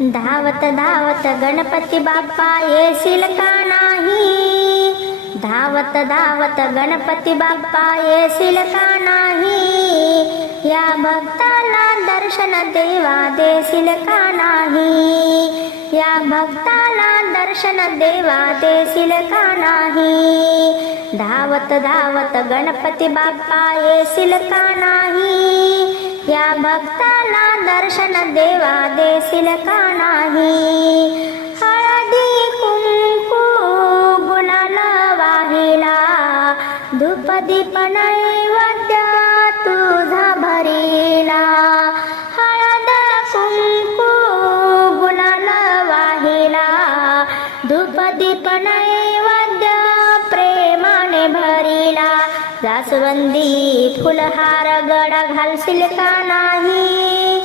धावत धावत गणपती बाप्पा येशील का नाही? धावत धावत गणपती बाप्पा येशील का नाही? या भक्ताला दर्शन देवा देशील का नाही? या भक्ताला दर्शन देवा देशील का नाही? धावत धावत गणपती बाप्पा येशील का नाही? या भक्ताला दर्शन देवा देशील का नाही? हळदी कुंकू गुणाला वाहिला धूप दीप जास्वंदी फुलहार गडा घालशील का नाही?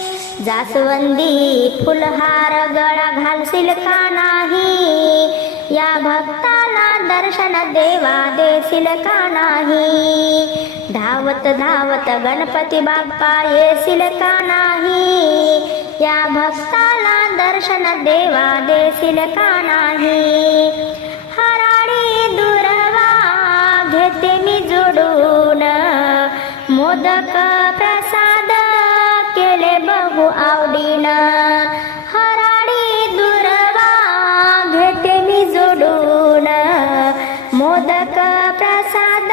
जास्वंदी फुलहार गड घालशील का नाही? या भक्ताला दर्शन देवा देशील का नाही? धावत धावत गणपती बाप्पा येशील का नाही? या भक्ताला दर्शन देवा देशील का नाही? केले आवडीना. हराडी दुर्वा घेते मी जोडून. मोदक प्रसाद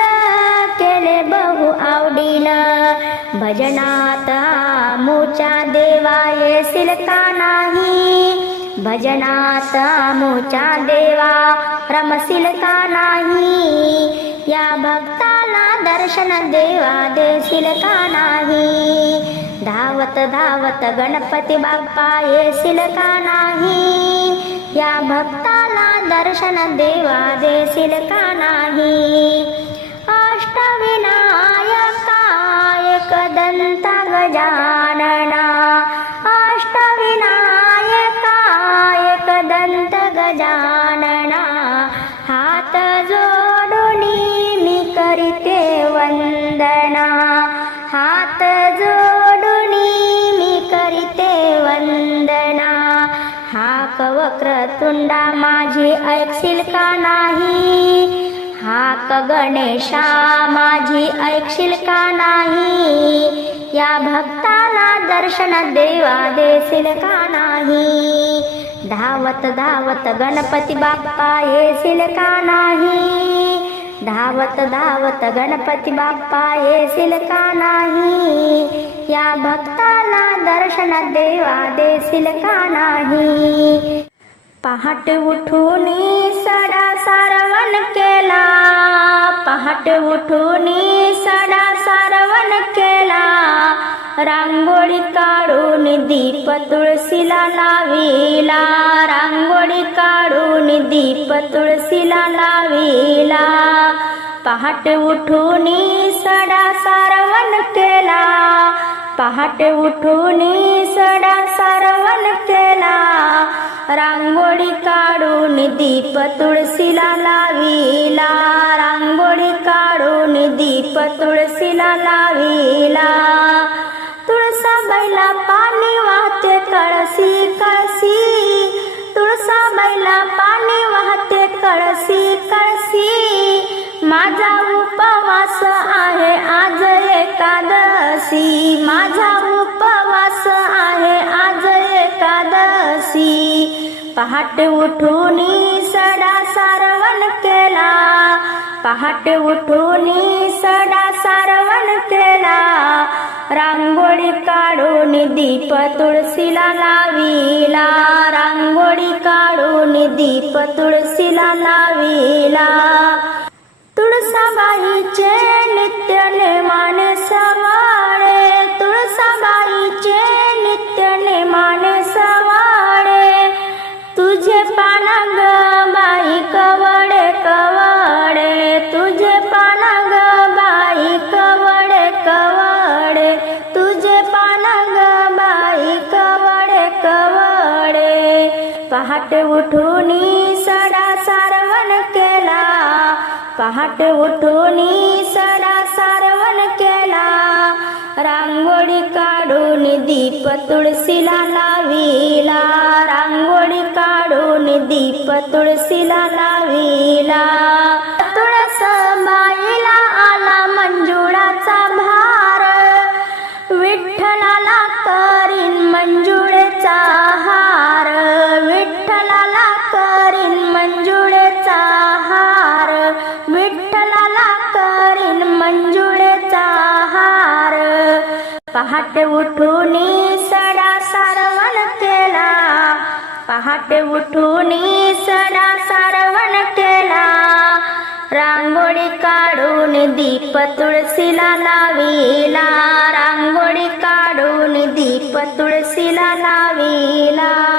केले बहु आवडीना. भजनात मोच्या देवा येशील का नाही. भजनात मोचा देवा रमशील का नाही. या भक्ताला दर्शन देवा देशील का नाही. धावत धावत गणपती बाप्पा येशील का नाही? या भक्ताला दर्शन देवा देशील का नाही? अष्टविनायका एकदंता गजानना अष्टविनायका एकदंत गजानना हात जोडून मी करीते वंदना. क वक्र तुंडा माझी ऐकशील का नाही? हाक गणेशा माझी ऐकशील का नाही? या भक्ताला दर्शन देवा देशील का नाही? धावत धावत गणपती बाप्पा येशील का नाही? धावत धावत गणपती बाप्पा येशील का नाही. या भक्ताला दर्शन देवा देशील का नाही. पहाट उठून सडा सारवण केला. पहाट उठून रांगोळी काढून दीप तुळशीला लाविला. रांगोळी काढून दीप तुळशीला लाविला. पहाट उठून सडा सारवण केला. पहाट उठून सडा सारवण केला. रांगोळी काढून दीप तुळशीला लाविला. रांगोळी काढून दीप तुळशीला लाविला. कळसी कळसी तुळसा बैला पाणी वाहते कळसी कळसी. माझा उपवास आहे आज एकादशी. माझा उपवास आहे आज एकादशी. पहाटे उठून सडा सारवण केला. पहाटे उठून सडा सारवण रांगोळी काढून दीप तुळशीला लाविला. रांगोळी काढून दीप तुळशीला लाविला. पहाटे उठून सडा सारवण केला. पहाटे उठून सडा सारवण केला. रांगोळी काढून दीप तुळशीला लाविला. दीप तुळशीला लाविला. पहाटे उठून सडा सारवण केला. पहाटे उठून सडा सारवण केला. रांगोळी काढून दीप तुळशीला लाविला. रांगोळी काढून दीप तुळशीला लाविला.